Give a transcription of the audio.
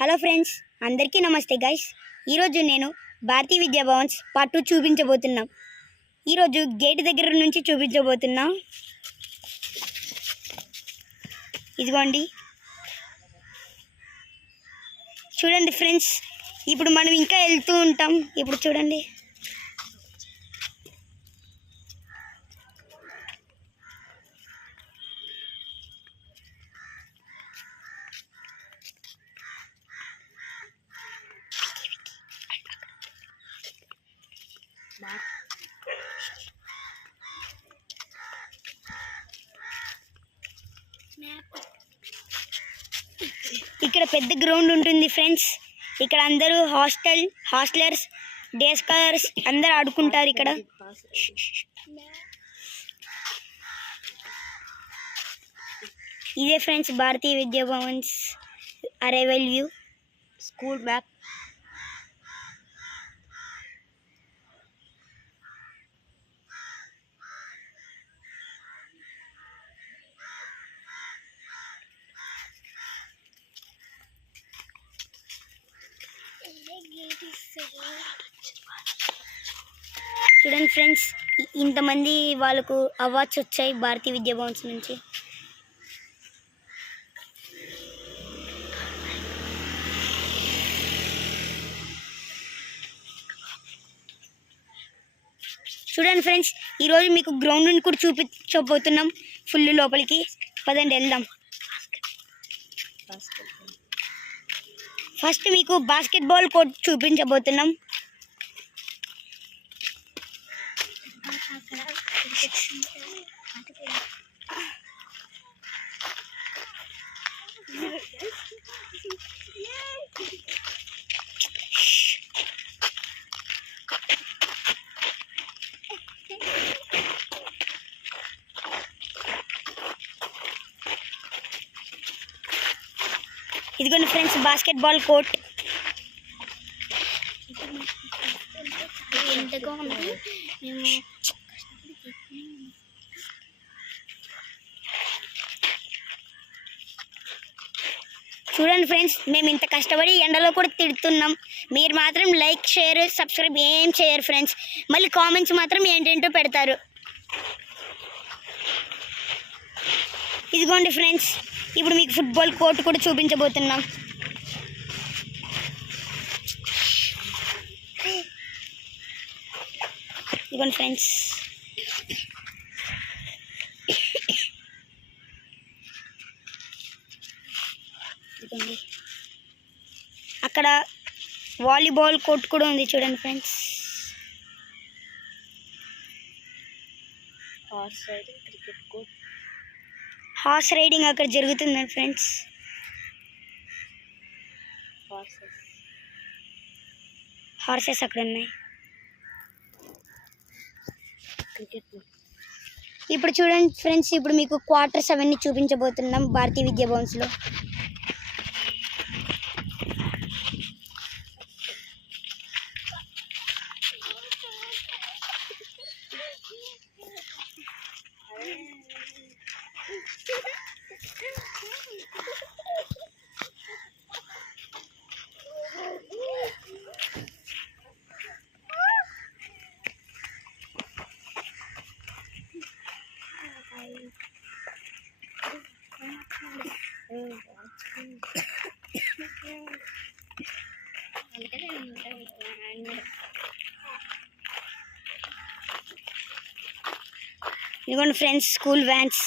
Hello friends, అందరికీ నమస్తే guys. ఈరోజు నేను భారతీయ విద్యా భవన్స్ పార్ట్ 2 చూపించబోతున్నాం. ఈరోజు గేట్ దగ్గర నుంచి చూపించబోతున్నాం. ఇదిగోండి, చూడండి ఫ్రెండ్స్. ఇప్పుడు మనం ఇంకా వెళ్తూ ఉంటాం. ఇప్పుడు చూడండి, ఇక్కడ పెద్ద గ్రౌండ్ ఉంటుంది ఫ్రెండ్స్. ఇక్కడ అందరూ హాస్టలర్స్, డే స్కాలర్స్ అందరూ ఆడుకుంటారు. ఇక్కడ ఇదే ఫ్రెండ్స్ భారతీయ విద్యా Bhavan's arrival view, school map. చూడండి ఫ్రెండ్స్, ఇంతమంది వాళ్ళకు అవార్డ్స్ వచ్చాయి భారతీయ విద్యా భవన్స్ నుంచి. చూడండి ఫ్రెండ్స్, ఈరోజు మీకు గ్రౌండ్ని కూడా చూపించబోతున్నాం ఫుల్ లోపలికి. పదండి వెళ్దాం. ఫస్ట్ మీకు బాస్కెట్బాల్ కోర్ట్ చూపించబోతున్నాం. ఇదిగోండి ఫ్రెండ్స్ బాస్కెట్బాల్ కోర్ట్. చూడండి ఫ్రెండ్స్, మేము ఇంత కష్టపడి ఎండలో కూడా తిడుతున్నాం. మీరు మాత్రం లైక్, షేర్, సబ్స్క్రైబ్ ఏం చేయరు ఫ్రెండ్స్. మళ్ళీ కామెంట్స్ మాత్రం ఏంటేంటో పెడతారు. ఇదిగోండి ఫ్రెండ్స్, ఇప్పుడు మీకు ఫుట్బాల్ కోర్ట్ కూడా చూపించబోతున్నాం. ఇదిగోండి ఫ్రెండ్స్, అక్కడ వాలీబాల్ కోర్ట్ కూడా ఉంది. చూడండి ఫ్రెండ్స్, హార్స్ రైడింగ్ అక్కడ జరుగుతుంది ఫ్రెండ్స్. హార్సెస్ అక్కడ ఉన్నాయి. ఇప్పుడు చూడండి ఫ్రెండ్స్, ఇప్పుడు మీకు క్వార్టర్స్ అవన్నీ చూపించబోతున్నాం భారతీయ విద్యా భవన్స్లో. ఇదిగోండి ఫ్రెండ్స్ స్కూల్ వ్యాన్స్.